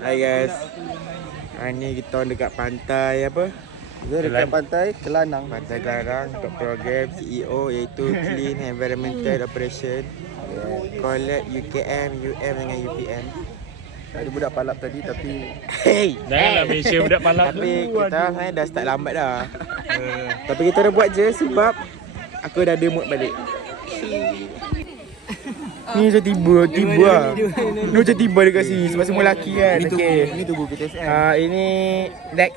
Hai guys. Hari ni kita dekat pantai apa? Dekat pantai Kelanang. Pantai Kelanang untuk program CEO iaitu Clean Environmental Operation. Collab UKM, UM dengan UPM. Ada budak palap tadi tapi Hey, Janganlah Malaysia budak palap tu. tapi kita sebenarnya dah start lambat dah. Tapi kita dah buat je sebab aku dah ada mood balik. Ni macam tiba lah. Ni macam tiba dekat sini sebab semua lelaki kan. ini tubuh PTSM. Ini Lex.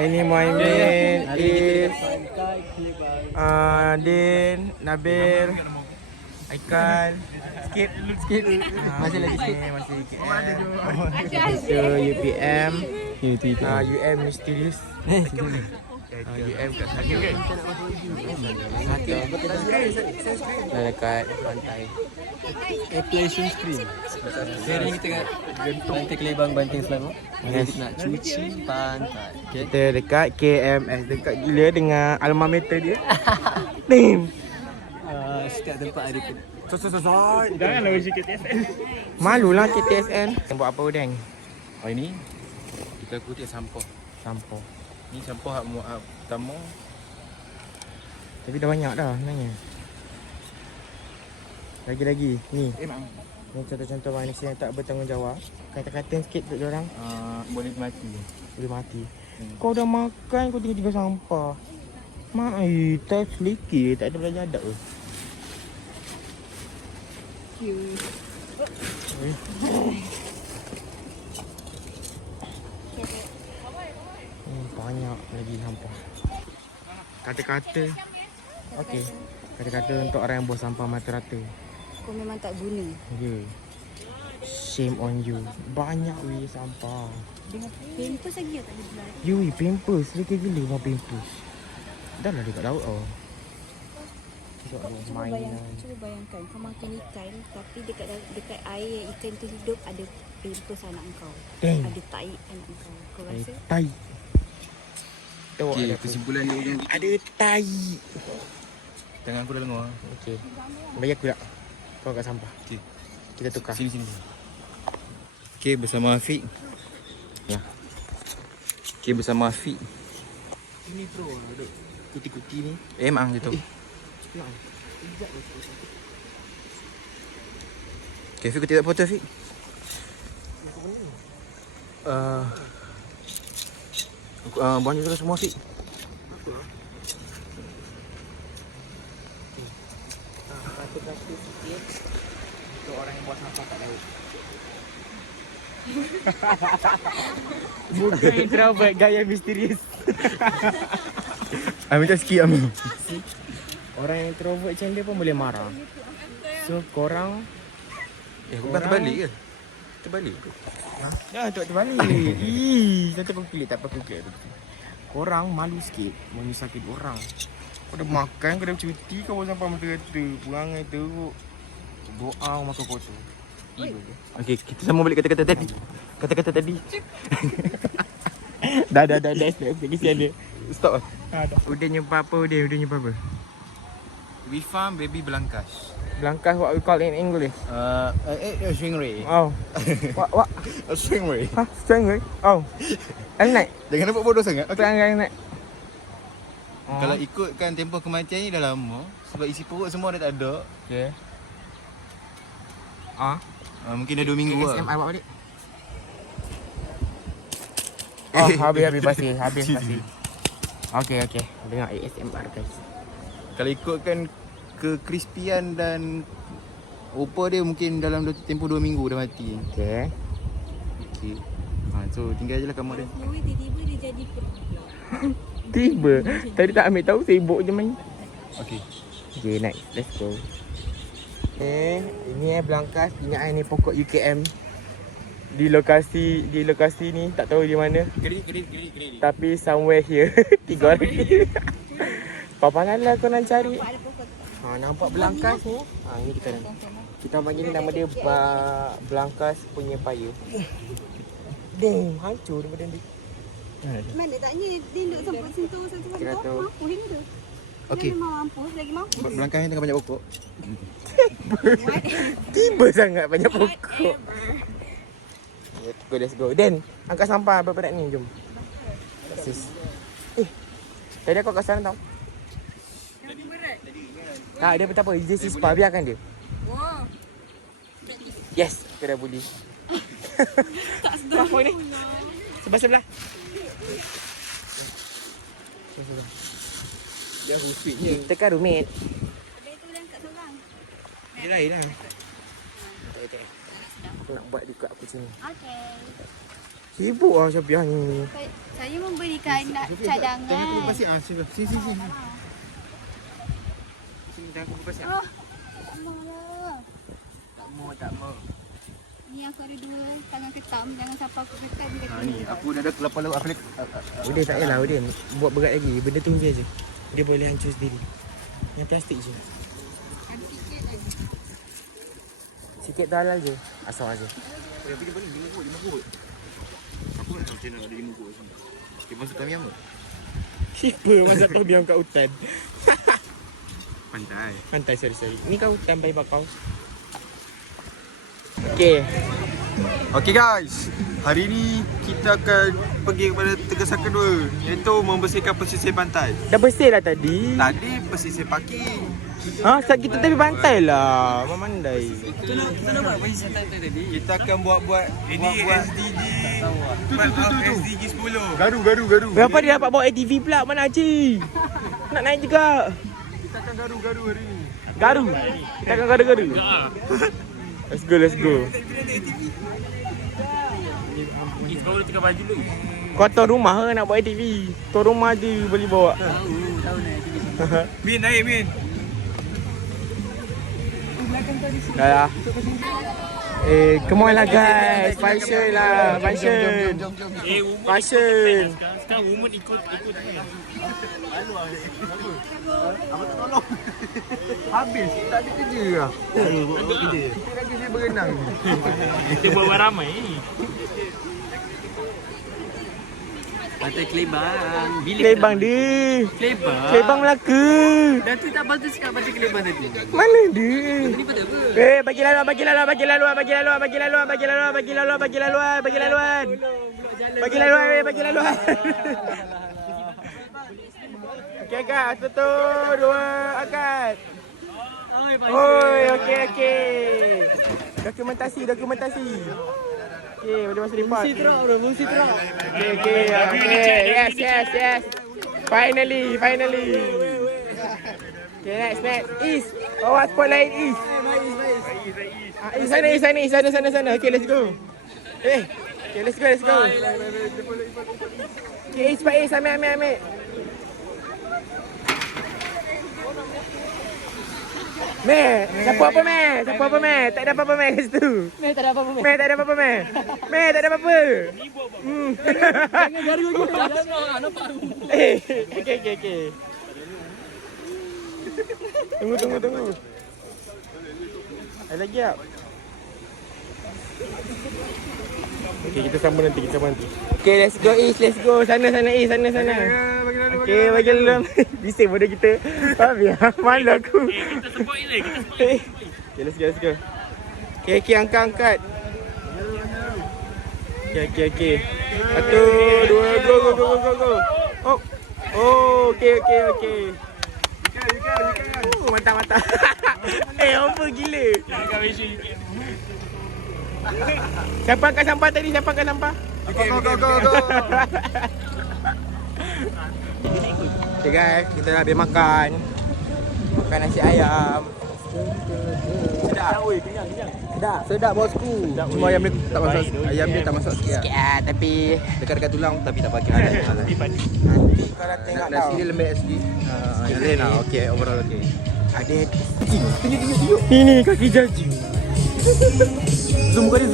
Ini Muhammad is Din, Nabil, Aikan. Skip. Masih lagi skip. Masih KL. So UPM, UM Mysterious. UM kat sana. Dah dekat pantai. Appellation screen. Sekarang ni kita kat Pantai Kelebang, Banting Selangor. Yes. Nak cuci pantai. Okay. Kita dekat KMS. Dekat gila dengan alma mater dia. Damn. Setiap tempat ada ke. Janganlah uji KTSN. Malulah KTSN. Buat apa Udeng? Hari ni kita kutip sampah. Sampah. Ni sampah hak pertama. Tapi dah banyak dah sebenarnya. Lagi-lagi. Ni. Ni contoh-contoh manusia yang tak bertanggungjawab. Kata-kata sikit untuk diorang. Boleh mati. Boleh mati. Kau dah makan, kau tinggal sampah. Mak, tak seliki. Tak ada belajar adat ke? Banyak lagi sampah. Kata-kata. Okey. Kata-kata untuk orang yang buang sampah mata rata. Kau memang tak guna. Ya. Shame on you. Banyak weh sampah. Dengan pampers lagi tak ada belah. You weh pampers. Selekeh gila bang pampers. Dah lah dekat laut oh. Cuba bayangkan kau makan ikan tapi dekat air yang ikan tu hidup ada pampers anak kau. Dang. Ada tai anak kau. Kau rasa? Tai. Tengok Okey, ada apa. kesimpulan dia ujung. Ada tai. Tangan aku dah lengur. Okey. Bagi aku tak. Kau kat sampah. Okey. Kita tukar. Sini. Okey, bersama Afiq. Ya. Okey, bersama Afiq. Ini bro, ada kuti-kuti ni. Memang gitu. Okey, Afiq kau tidak foto Afiq. Banyak juga semua Afiq. Kata-kata sikit untuk orang yang buat sampah kat laut. Muka introvert gaya misterius. Minta sikit Ami. Orang yang introvert macam dia pun boleh marah. So korang Bukan terbalik ke? Terbalik ke? dah tak terbalik. Ih, nanti aku kulit tak apa kulit. Korang malu sikit menyusahkan orang. Kau dah makan, kau dah cuti, kau buang sampah mata-mata. Perangai teruk. Doa makan kotor. Okey, kita sama balik kata-kata tadi. Kata-kata tadi. Dah. Lagi ada. Stop. Udah nyimpan apa Udah nyimpan apa? We found baby Blankas. Blankas what we call in English. Stingray. Oh. What? Stingray. Hah? Stingray? Oh. Enak. Jangan nampak bodoh sangat. Okay. Enak. Kalau ikutkan tempoh kematian ni dah lama sebab isi perut semua dah tak ada. Okay. Mungkin dah 2 minggu lah. ASMR buat balik. Oh, habis pasti. Okay. Dengar ASMR guys. Kalau ikutkan kekrispian dan rupa dia mungkin dalam tempoh 2 minggu dah mati. Okay. So tinggal je lah kamu dia. Tiba-tiba dia jadi Tiba. Tadi tak ambil tahu, sibuk je main. Okey. Okay, next. Let's go. Okay, ini Blankas. Ingat ni pokok UKM. Di lokasi ni, tak tahu di mana. Gerik. Tapi somewhere here. 3 orang. Papanganlah kau nak cari. Nampak Blankas ni. Ini kita panggil ni nama dia Blankas punya payung. Damn, hancur badan dia. mana taknya dia nak sampai sentuh satu Kira tu. mampu hingga tu. Okey. Dia memang mampu, lagi mampu. Belakang ni tengah banyak pokok. Tiba sangat banyak pokok. Let's go. Dan, angkat sampah berat ni, jom. Sis. Tadi aku kat sana tau. Yang berat. Tak, dia tak apa. Dia spa, biarkan dia. Wow. Yes, kita dah boleh. Tak sedap. Apa ni? Sebelah. Dia sweetnya. Tekan rumit. Habis tu boleh angkat seorang. Dia lain lah. Tak. Aku nak buat dekat aku sini. Okey. Sibuk lah Syafiah ni. Saya memberikan cadangan. Tengok aku pasir. Sini. Sini dah aku pasir. Oh. Allah. Tak mau. Ni aku ada 2 tangan ketam. Jangan siapa aku ketam. Ni aku dah ada kelapan lauk. Udin tak payahlah Udin. Buat berat lagi. Benda tu biar je. Dia boleh hancur sendiri. Yang plastik je. Ada sikit lagi. Sikit tu halal je. Asal aja. Tapi dia boleh 5 kot. Aku nak tahu macam mana ada 5 kot sini. Dia masuk kami apa? Siapa masa kau diam kat hutan? Pantai. Sorry. Ni kat hutan bayi bakau. Okay guys. Hari ni kita akan pergi kepada tegasan kedua, iaitu membersihkan pesisir pantai. Dah bersih lah tadi. Tadi pesisir parking. Saat kita tepi pantai lah. Memandai. Kita nak buat pesisir pantai tadi. Kita akan buat Ini SDG. SDG 10. garu. Berapa dia dapat bawa ATV pula? Mana Haji? Nak naik juga. Kita akan garu hari ni. Garu. Kita akan garu. Let's go. Kau boleh tukar baju dulu. Kau tahu rumah ke nak buat ATV? Tahu rumah je boleh bawa. Tahu nak. Min, naik Min. Dah. Come on lah guys. Fashion lah. Fashion. Sekarang woman ikut ni. Habis. Tak ada kerja lah. Kita dah kerja berenang. Kita buat ramai ni. Pantai Kelebang. Kelebang dia. Kelebang Melaka. Dah tu tak patut cakap Pantai Kelebang tadi. Mana dia? Ni patut apa? Bagi laluan. Okey angkat. 1, 2, angkat. Oi, okey. Dokumentasi. Okey, boleh masuk report. Fungsi teruk. Okay. Yes. Finally. Okay, next. East. Bawa spotlight East. Sana. Okay, let's go. Okay, let's go. Okay, East, Pak East. Ambil. Meh, siapa apa Meh? Tak ada apa-apa Meh kat situ. Meh, tak ada apa-apa. Meh, tak ada apa-apa. Jangan garu lagi. Nampak aku. Okay. Tunggu. Ada lagi tak? Okay, kita sambung nanti. Okay, let's go East. Sana East, sana. Okay, bagi lalu. Bising bodoh kita. Faham ya? Malu aku. Kita support ni. Okay, let's go. Okay, angkat. Okay. 1, 2, go. Oh, okay. Mantap. Apa gila. Siapa angkat sampah tadi? Go. Okay guys, kita dah habis makan nasi ayam. Sedap bosku. Cuma ayam dia tak masuk. Ayam dia tak masuk sikit. Tapi Dekat tulang tapi tak pakai halal. nanti kau dah tengok tau. Nasi dia lembek SD. Yang lain lah. Okay, overall okay. Ada ini kaki jaji. Zoom ke dia.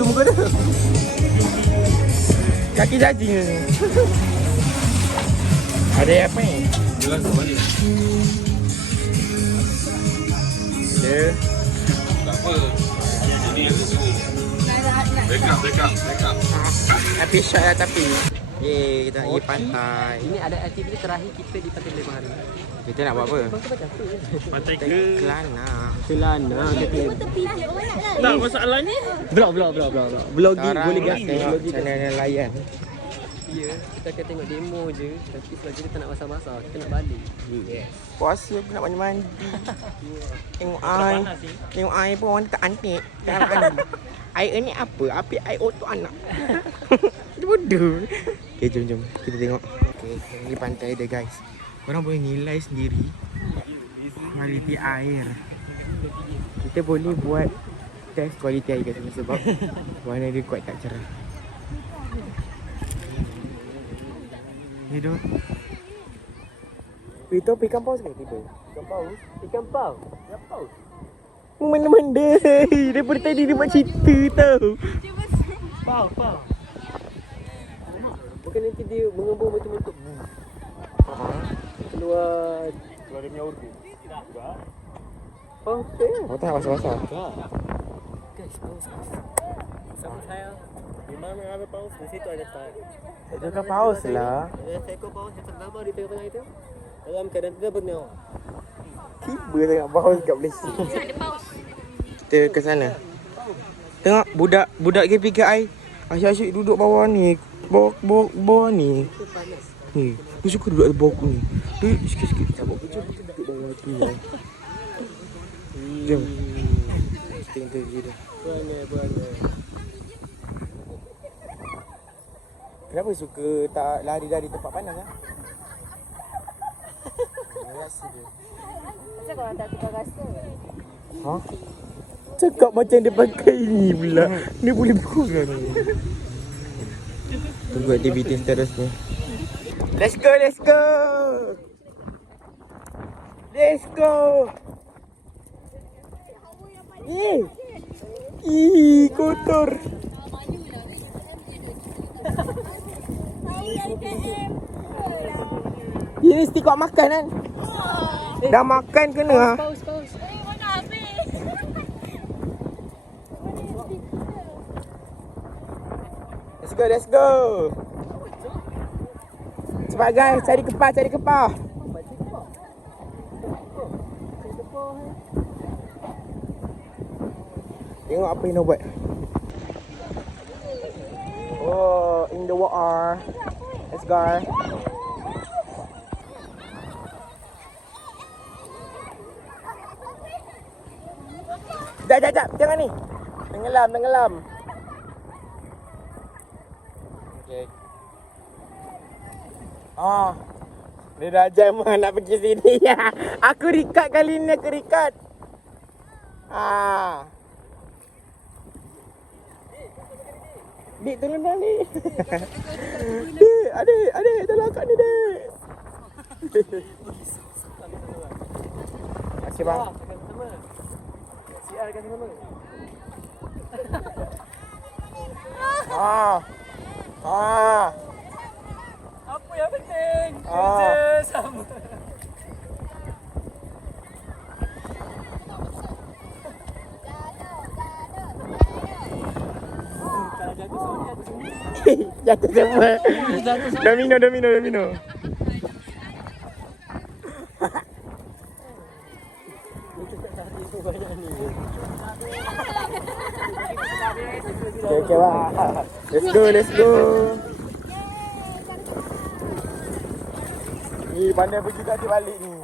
Kaki jaji ni. Ada apa ni? Jelas balik. Ada. Tak apa. Jadi yang suruh. Backup. Tapi shot lah tapi. Kita pergi pantai. Ini ada aktiviti terakhir kita di Pantai Kelebang hari ni. Kita nak buat apa? Pantai ke? Kelana. Kelana kita. Tepi je orang nak Tak, masalahnya Vlog. Vlogging Sekarang boleh nak gas. tengok channel layan. Ya, kita akan tengok demo je. Tapi sebab kita tak nak basah-basah, kita nak balik. Yes. Puasa aku nak mandi. Tengok air. Tengok air pun orang tak antik. Tak nak mandi. Air ni apa? Api air otot anak. Dia bodoh. Okay, jom. Kita tengok. Okay, ni pantai dia guys. Korang boleh nilai sendiri kualiti air. Kita boleh buat test kualiti air kat sini sebab warna dia kuat tak cerah. Ni tu. Itu ikan paus ke tiba? Ikan paus. Mana-mana. Daripada tadi dia buat cerita tau. Paus. Bukan nanti dia mengembung betul-betul. Keluar dia punya organ. paus. Kau tak basah-basah. Guys, paus. Sama saya. Di mana ada paus? Di situ ada tak. Itu kan paus lah. Ada seekor paus yang terdampar di tengah-tengah itu. Dalam keadaan tidak bernyawa. Tiba sangat paus kat Malaysia. Ada paus. Kita ke sana. Tengok budak KPKI asyik-asyik duduk bawah ni. Bawah ni. Ni, dia suka duduk atas bawah aku ni. Dia sikit-sikit tak buat kerja, dia duduk bawah tu lah. Jom. Kita interview dia. Berangai. Kenapa suka tak lari dari tempat panas lah? Rasa dia. Macam korang tak tukar rasa? Ha? Cakap macam dia pakai ni pula. Dia boleh kurang ni. Tunggu aktiviti seterusnya. Let's go. Kotor. Dia mesti kau makan kan? Dah makan kena ah. Paus. Mana habis? Let's go. Cepat guys, cari kepah. Tengok apa yang nak buat. Oh, in the water. Let's go. Jap. Jangan ni. Tenggelam. Okay. Dia dah jamah nak pergi sini. Aku record kali ni, Dik, tolong dah ni. Dik, adik, tolong akak ni, Dik. Terima kasih, bang. Siar kasih nama. Apa yang penting? Kerja sama. Jatuh semua. Domino. Okay, bang. Let's go. Ni pandai pergi tadi balik ni.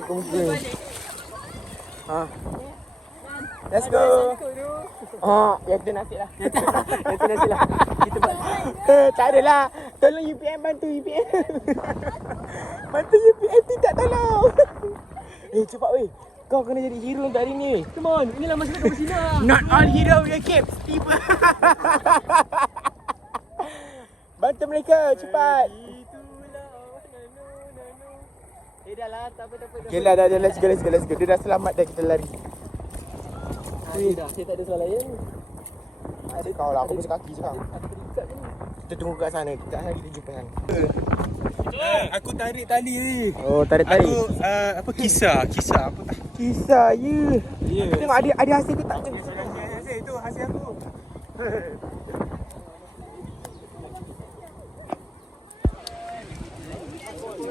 Muka-muka. Let's go. Yang tu nasi lah. Kita buat. Tak adalah. Tolong UPM bantu UPM. Bantu UPM tidak tolong. Cepat weh. Kau kena jadi hero untuk hari ni. Come on, inilah masa kita bersinar. Not all hero will keep. Tiba. Bantu mereka cepat. Dah lah, tak apa. Okay lah, dah, let's go. Dia dah selamat dah, kita lari. Dah, saya tak ada soalan lain. Ada kau lah, aku besar kaki sekarang. Kita tunggu kat sana, kita jumpa sana. Aku tarik tali ni. Oh, tarik tali. Apa kisah apa tak? Kisah, ya. Tengok ada hasil ke tak? Hasil itu hasil aku.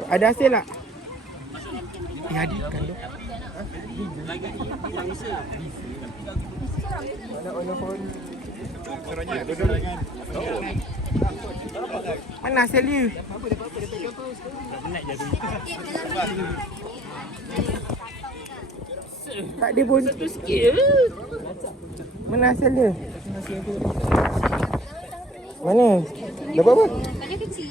Ada hasil tak? Hadikan tu. Mana asal dia? Tak ada pun. Mana asal dia? Mana? Dapat apa? Pada kecil.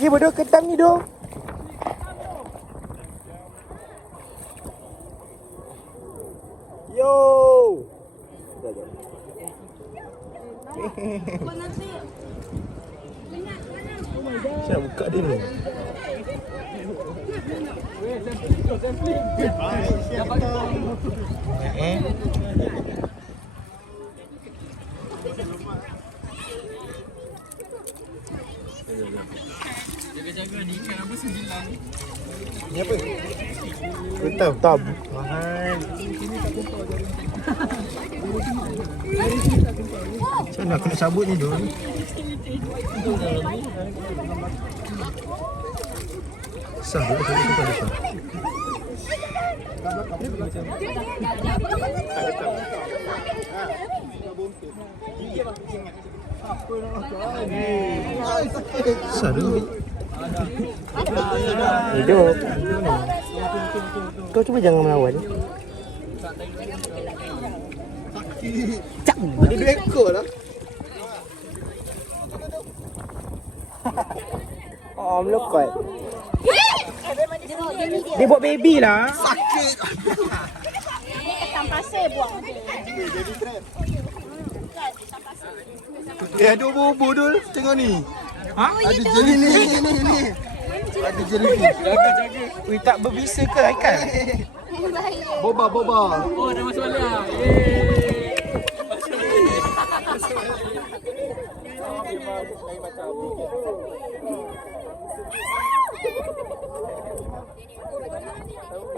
Ye bodoh ketam ni doh. Yo. Saya nak buka dia ni. Jaga-jaga ni ikan apa 9. Ni apa? Betul. Mahal. Macam mana aku nak sabut ni doh? Sah, sah. Hidup. Kau cuba jangan melawan. Cak. Ada 2 ekor lah. Oh, melukot. Dia buat baby lah. Sakit. Ni ketam pasir buang. Ada bobo dul, tengok ni. Ha? Ada jeli ni. Ada jeli ni. Jaga-jaga. Ui, tak berbisa ke Haikal? Boba. Oh, dah masuk balik. Yeay.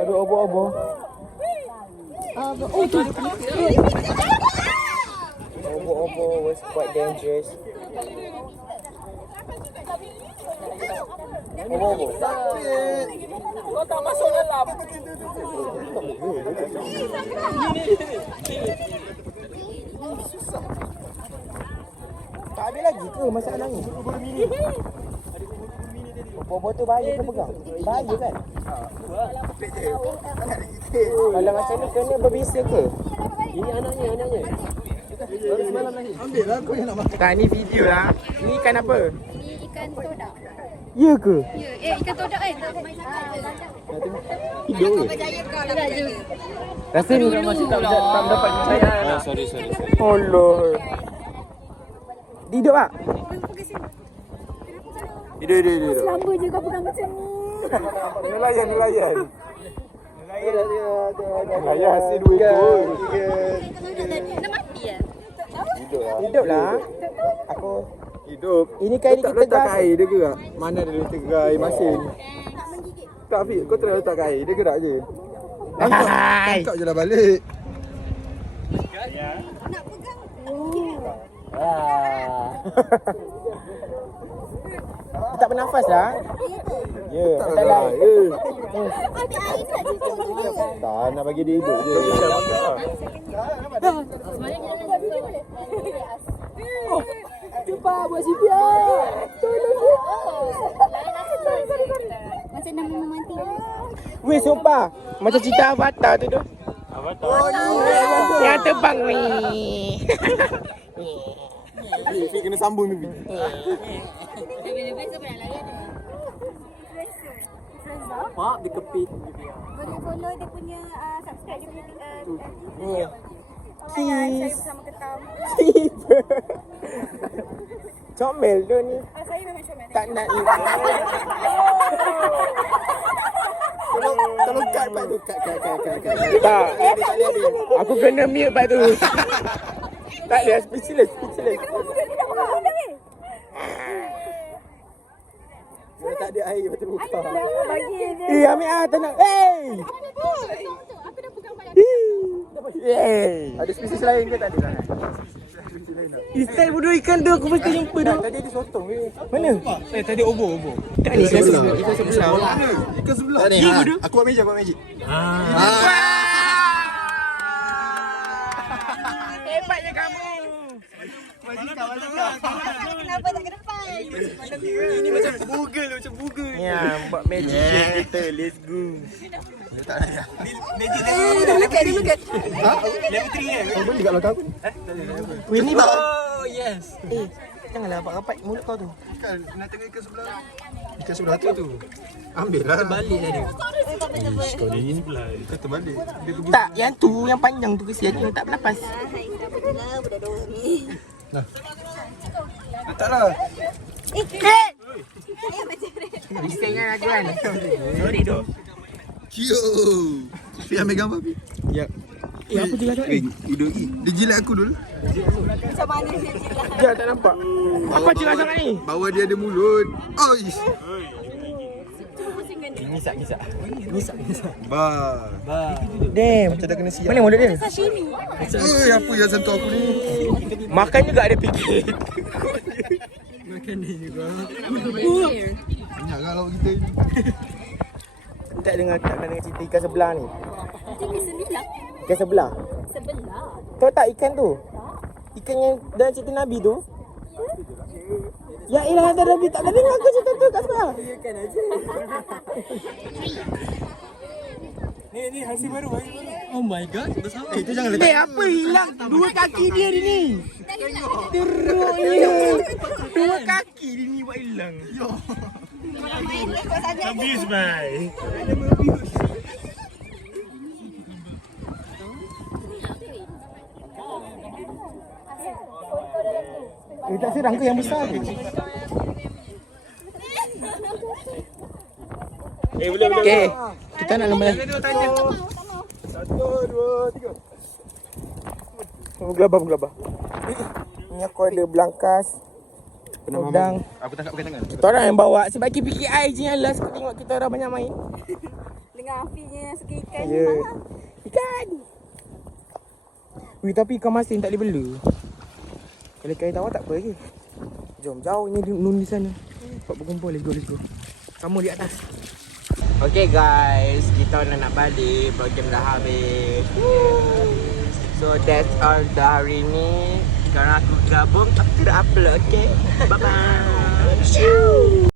Aduh, obo-obo. Obo-obo was quite dangerous. Obo-obo. Kau tak masuk dalam. Tak ada lagi ke masalah ni? Obo-obo tu bahaya ke pegang? Bahaya kan? Kalau macam ni kena berbisa ke? Ini anaknya. Baru semalam lagi. Ambil lah aku yang nak makan. Tak, ni video lah. Ni ikan apa? Ni ikan todak. Ya ke? Ya, ikan todak Hidup ke? Rasa ni Masih tak dapat percaya. Oh, sorry. Allah. Dia hidup tak? Hidup. Lama je kau pegang macam ni. Nelayan. Nelayan hasil 2 ekor. Dah mati ya? Hidup lah. Aku Hidup. ini kali kita letak gas. air dia gerak. Mana dia letak air masin? Tak Afiq, kau try letak air, dia gerak je. Tangkap je lah balik. Dia tak bernafas lah. Ya, Tak lah. Ada air Tak, nak bagi dia hidup je. Cuba buat CPR. Tolong dia. Macam nak memati. Weh, sumpah. Macam cerita Avatar tu. Yang terbang ni. Afiq kena sambung ni. Mak dia kepit. Boleh follow dia punya subscribe dia punya Ni. saya bersama Ketam. Comel tu ni. Saya memang comel. Tak nak ni. Tolong cut pak tu. Cut. Tak. Aku kena mute pak tu. Tak ada, speechless. Dia tak ada air betul buka. Bagi dia. Ambil tak nak. Hey! Aku dah pegang banyak. Ada spesies lain ke tak ada sangat? Ikan bodoh ikan tu aku mesti jumpa tu. Tadi ada sotong ke? Mana? Tadi obo. Tak ni ikan sebelah. Ikan sebelah. Ikan sebelah. Tak ni, Ya, bodoh. Aku buat magic. Hebatnya kamu. Kenapa tak ke depan? Ini macam Google. Ya, buat magic kita. Let's go. Tak ada ya. Dia melekat. Level 3 kan? Kau beli kat belakang aku. Weh ni bak. Oh, yes. Janganlah rapat-rapat mulut kau tu. Ikan nak tengok ikan sebelah. Ikan sebelah tu. Ambil lah. Balik dah dia. Ikan terbalik. Dia tu Tak, yang tu, yang panjang tu kesian dia tak bernapas. Lah budak-budak ni. tak lah. Bising kan aku kan. Sorry tu. Yo. Fi ambil gambar Fi. Ya. Apa jelas tu? Duduk. Dia jilat aku dulu. Macam mana dia jilat? Ya, tak nampak. Apa jelas sangat ni? Bawah dia ada mulut. Oish. Ngisak. Bah. Damn. Macam dah kena siap. Mana model dia? Sashimi. Oi, apa yang sentuh aku ni? Makan juga ada fikir. Makan ni juga. Banyak kan lauk kita ni. Tak dengar cerita ikan sebelah ni. Tinggi sembilan. Ikan sebelah. Sebelah. Tahu tak ikan tu? Ikan yang dalam cerita Nabi tu. Ya ilah hantar Nabi tak ada dengar aku cerita tu kat sebelah. Ni hasil baru. Oh my god, besar. Itu jangan letak. Apa hilang? Dua kaki dia ni. Teruk ni. Dua kaki dia ni buat hilang. Abuse bye. Tak serang ke yang besar tu? Okay, kita nak nombor lagi. 1, 2, 3. Gelabah. Ni aku ada belangkas, udang. Aku tangkap pakai tangan. Kita orang yang bawa sebab KPKI je yang last. Kau tengok kita orang banyak main. Dengan apinya yang suka ikan Ya. ni. Ikan. Wih, tapi ikan masin tak boleh bela. Kalau ikan tawar tak apa lagi. Jom, jauhnya nun di sana. Buat berkumpul, let's go. Kamu di atas. Okay guys, kita nak balik. Program dah habis. So that's all dah hari ni. Sekarang aku gabung, aku dah upload, okay? Bye-bye.